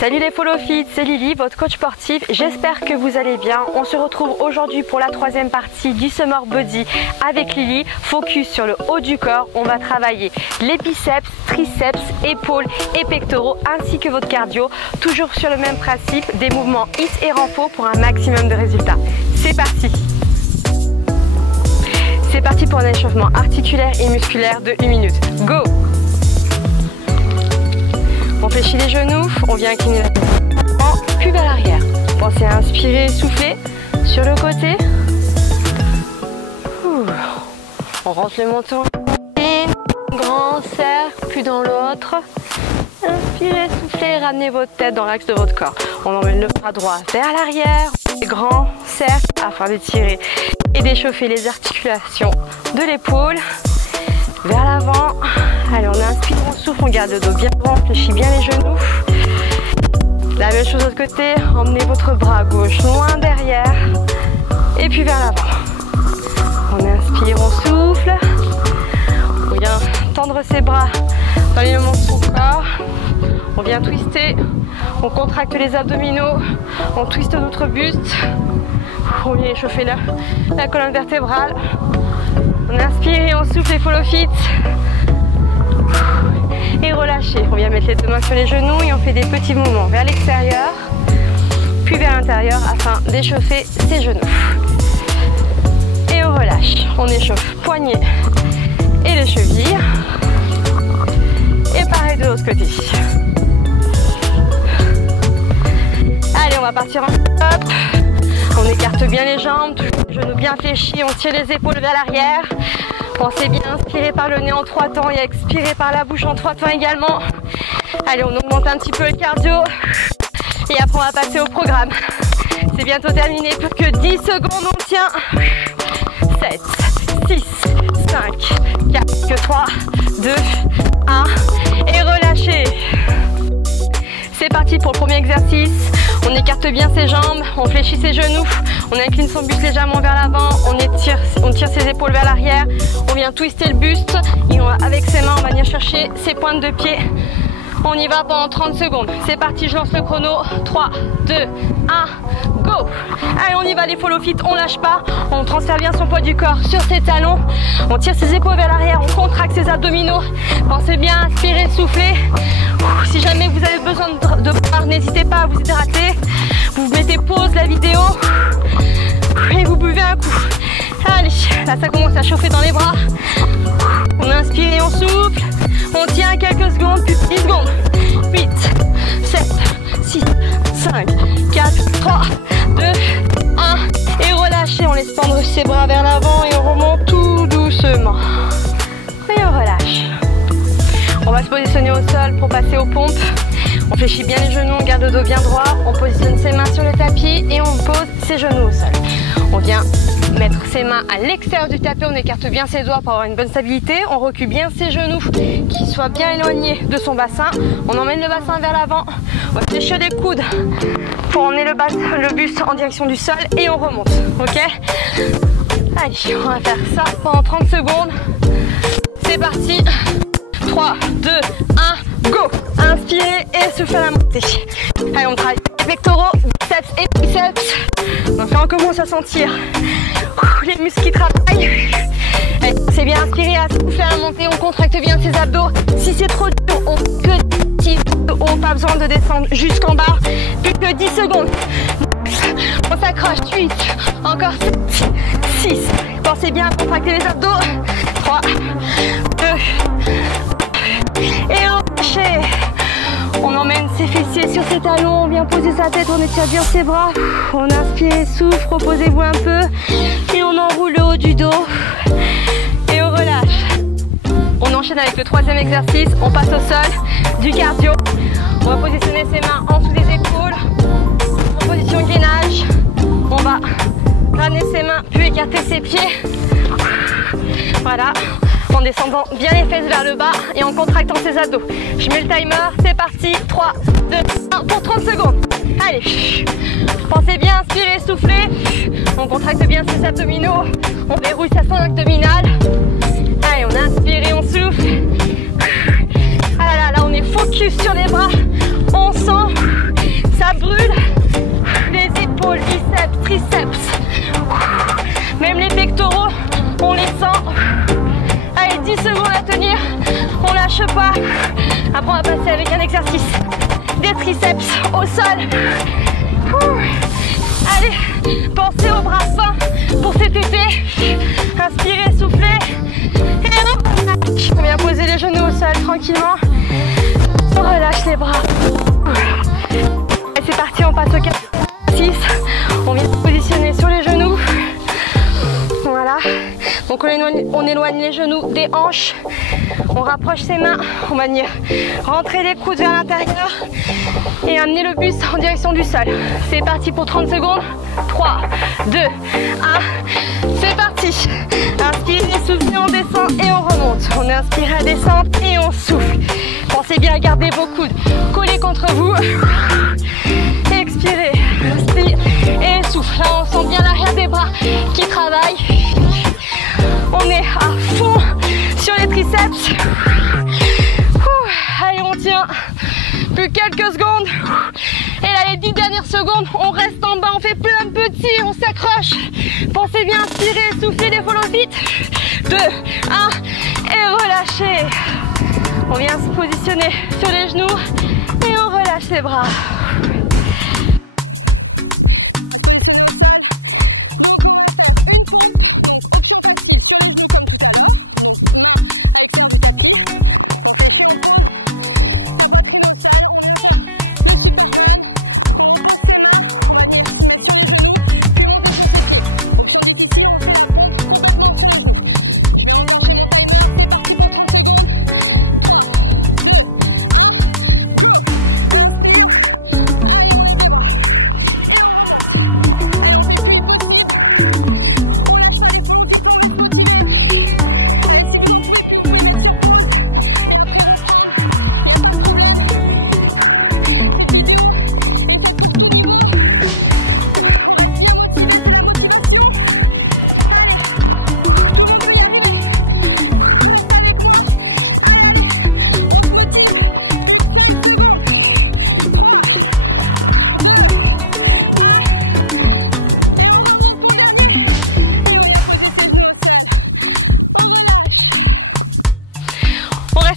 Salut les Follow Fit, c'est Lily, votre coach sportif. J'espère que vous allez bien. On se retrouve aujourd'hui pour la troisième partie du Summer Body avec Lily. Focus sur le haut du corps. On va travailler les biceps, triceps, épaules et pectoraux ainsi que votre cardio. Toujours sur le même principe, des mouvements HIIT et renfo pour un maximum de résultats. C'est parti! C'est parti pour un échauffement articulaire et musculaire de 1 minute. Go! On fléchit les genoux, on vient incliner la tête puis vers l'arrière. Pensez à inspirer et souffler sur le côté. On rentre le menton. Grand cercle, puis dans l'autre. Inspirez, soufflez, ramenez votre tête dans l'axe de votre corps. On emmène le bras droit vers l'arrière. Grand cercle afin d'étirer et d'échauffer les articulations de l'épaule. Vers l'avant. Allez, on inspire, on souffle, on garde le dos bien grand, on fléchit bien les genoux. La même chose de l'autre côté, emmenez votre bras gauche loin derrière. Et puis vers l'avant. On inspire, on souffle. On vient tendre ses bras dans les moments de son corps. On vient twister. On contracte les abdominaux. On twiste notre buste. On vient échauffer la colonne vertébrale. On inspire et on souffle les Follow Fit. Et relâchez. On vient mettre les deux mains sur les genoux et on fait des petits mouvements vers l'extérieur, puis vers l'intérieur afin d'échauffer ses genoux. Et on relâche. On échauffe poignets et les chevilles. Et pareil de l'autre côté. Allez, on va partir en stop. On écarte bien les jambes, toujours les genoux bien fléchis, on tire les épaules vers l'arrière. Pensez bien inspirer par le nez en 3 temps et expirer par la bouche en 3 temps également. Allez, on augmente un petit peu le cardio. Et après, on va passer au programme. C'est bientôt terminé, plus que 10 secondes, on tient. 7, 6, 5, 4, 3, 2, 1. Et relâchez. C'est parti pour le premier exercice. On écarte bien ses jambes, on fléchit ses genoux, on incline son buste légèrement vers l'avant, on tire ses épaules vers l'arrière, on vient twister le buste et avec ses mains on va venir chercher ses pointes de pied. On y va pendant 30 secondes. C'est parti, je lance le chrono. 3, 2, 1, go! Allez, on y va les Follow Fit, on lâche pas. On transfère bien son poids du corps sur ses talons. On tire ses épaules vers l'arrière, on contracte ses abdominaux. Pensez bien, inspirez, soufflez. Si jamais vous avez besoin de boire, n'hésitez pas à vous hydrater. Vous mettez pause la vidéo et vous buvez un coup. Allez, là ça commence à chauffer dans les bras. On inspire et on souffle. On tient quelques secondes, puis 10 secondes. 8, 7, 6, 5, 4, 3, 2, 1. Et relâchez, on laisse pendre ses bras vers l'avant et on remonte tout doucement. Et on relâche. On va se positionner au sol pour passer aux pompes. On fléchit bien les genoux, on garde le dos bien droit. On positionne ses mains sur le tapis et on pose ses genoux au sol. On vient mettre ses mains à l'extérieur du tapis, on écarte bien ses doigts pour avoir une bonne stabilité. On recule bien ses genoux qui soient bien éloignés de son bassin. On emmène le bassin vers l'avant. On va fléchir les coudes pour emmener le buste en direction du sol et on remonte. Ok? Allez, on va faire ça pendant 30 secondes. C'est parti. 3, 2, 1, go! Inspirez et soufflez à la montée. Allez, on travaille les pectoraux, biceps et triceps. Donc là, on commence à sentir les muscles qui travaillent. Allez, c'est bien inspiré à souffler à la montée. On contracte bien ses abdos. Si c'est trop dur, on que petit haut, pas besoin de descendre jusqu'en bas. Plus que 10 secondes. On s'accroche. 8, encore 7, 6. Pensez bien à contracter les abdos. 3, 2, et relâchez. On emmène ses fessiers sur ses talons, on vient poser sa tête, on étire bien ses bras. On inspire, souffle, reposez-vous un peu. Et on enroule le haut du dos. Et on relâche. On enchaîne avec le troisième exercice. On passe au sol, du cardio. On va positionner ses mains en dessous des épaules. En position gainage. On va ramener ses mains, puis écarter ses pieds. Voilà. En descendant bien les fesses vers le bas et en contractant ses abdos. Je mets le timer, c'est parti. 3, 2, 1 pour 30 secondes. Allez, pensez bien, inspirez, soufflez. On contracte bien ses abdominaux. On verrouille sa ceinture abdominale. Allez, on inspire et on souffle. Ah là là, là on est focus sur les bras. On sent des triceps au sol. Allez, pensez aux bras fins pour cet été. Inspirez, soufflez. Et on vient poser les genoux au sol tranquillement. On relâche les bras. Et c'est parti, on passe au 4-6. On vient se positionner sur les genoux. Voilà. Donc on éloigne les genoux des hanches. On rapproche ses mains. On va venir rentrer les coudes vers l'intérieur et amener le buste en direction du sol. C'est parti pour 30 secondes. 3, 2, 1. C'est parti. Inspirez, soufflez, on descend et on remonte. On inspire à descendre et on souffle. Pensez bien à garder vos coudes collés contre vous. Expirez, inspire et souffle. Là, on sent bien l'arrière des bras qui travaille. On est à fond sur les triceps. Allez, on tient. Plus quelques secondes. Et là, les 10 dernières secondes, on reste en bas, on fait plein de petits, on s'accroche. Pensez bien, inspirez, soufflez les follow vite. 2, 1 et relâchez. On vient se positionner sur les genoux et on relâche les bras.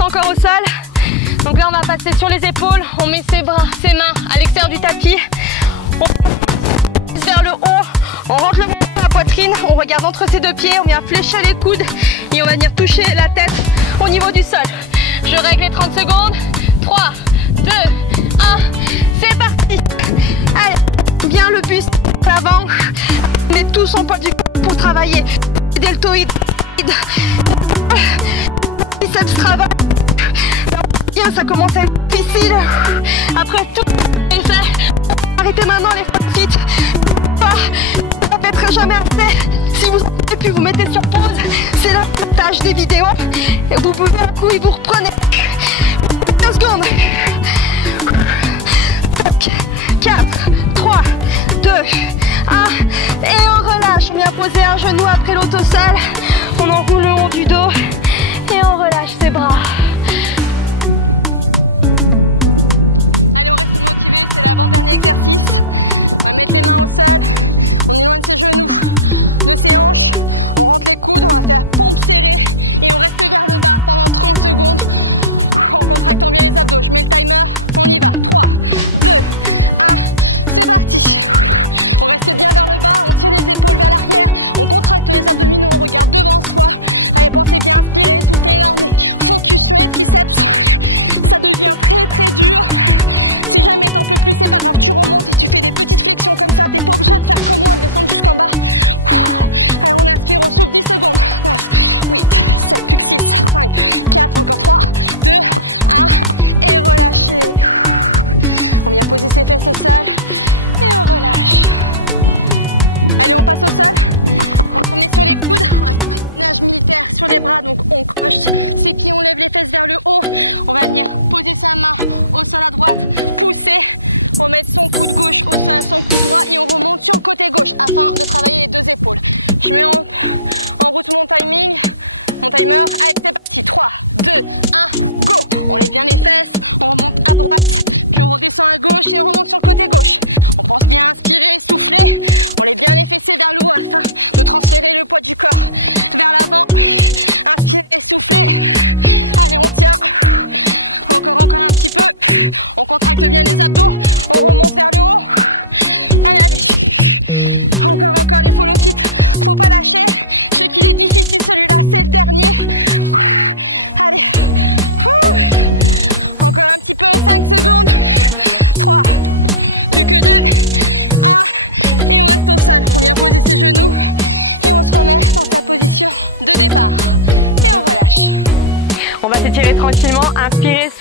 Encore au sol. Donc là on va passer sur les épaules, on met ses bras, ses mains à l'extérieur du tapis, on pousse vers le haut, on rentre le menton dans la poitrine, on regarde entre ses deux pieds, on vient fléchir les coudes et on va venir toucher la tête au niveau du sol. Je règle les 30 secondes. 3, 2, 1, c'est parti. Allez, bien le buste à l'avant, on met tout son poids du corps pour travailler. Deltoïde, biceps travail. Ça commence à être difficile. Après tout est fait, arrêtez maintenant les feet. Ça ne pètera jamais assez. Si vous et puis vous mettez sur pause, c'est l'avantage des vidéos. Et vous pouvez un coup et vous reprenez. 15 secondes. 5, 4, 3, 2, 1. Et on relâche. On vient poser un genou après l'autre au sol. On enroule le haut du dos. Et on relâche ses bras.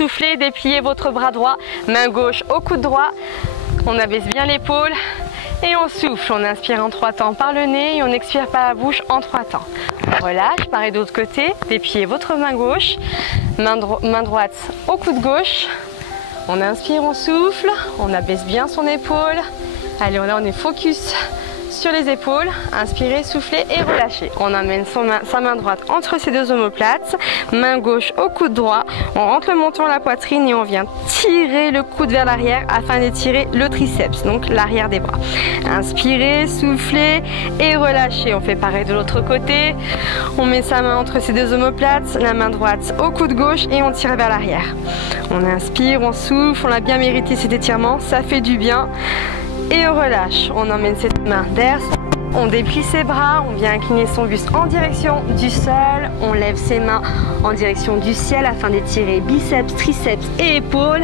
soufflez, dépliez votre bras droit, main gauche au coude droit. On abaisse bien l'épaule et on souffle. On inspire en 3 temps par le nez et on expire par la bouche en 3 temps. On relâche, pareil de l'autre côté, dépliez votre main gauche, main droite au coude gauche. On inspire, on souffle, on abaisse bien son épaule. Allez, là on est focus sur les épaules, inspirez, soufflez et relâchez. On amène sa main droite entre ses deux omoplates, main gauche au coude droit. On rentre le menton à la poitrine et on vient tirer le coude vers l'arrière afin d'étirer le triceps, donc l'arrière des bras. Inspirez, soufflez et relâchez. On fait pareil de l'autre côté. On met sa main entre ses deux omoplates, la main droite au coude gauche et on tire vers l'arrière. On inspire, on souffle, on a bien mérité cet étirement, ça fait du bien. Et on relâche, on emmène cette main derrière, on déplie ses bras, on vient incliner son buste en direction du sol, on lève ses mains en direction du ciel afin d'étirer biceps, triceps et épaules.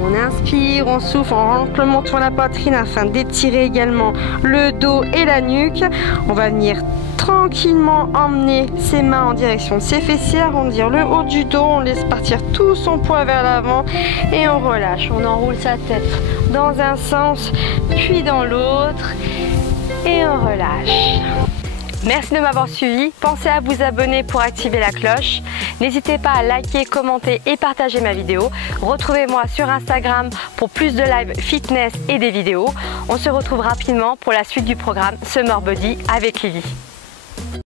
On inspire, on souffle, on rentre le menton à la poitrine afin d'étirer également le dos et la nuque. On va venir tranquillement emmener ses mains en direction de ses fessiers, arrondir le haut du dos, on laisse partir tout son poids vers l'avant et on relâche. On enroule sa tête dans un sens puis dans l'autre et on relâche. Merci de m'avoir suivi. Pensez à vous abonner pour activer la cloche. N'hésitez pas à liker, commenter et partager ma vidéo. Retrouvez-moi sur Instagram pour plus de live fitness et des vidéos. On se retrouve rapidement pour la suite du programme Summer Body avec Lily.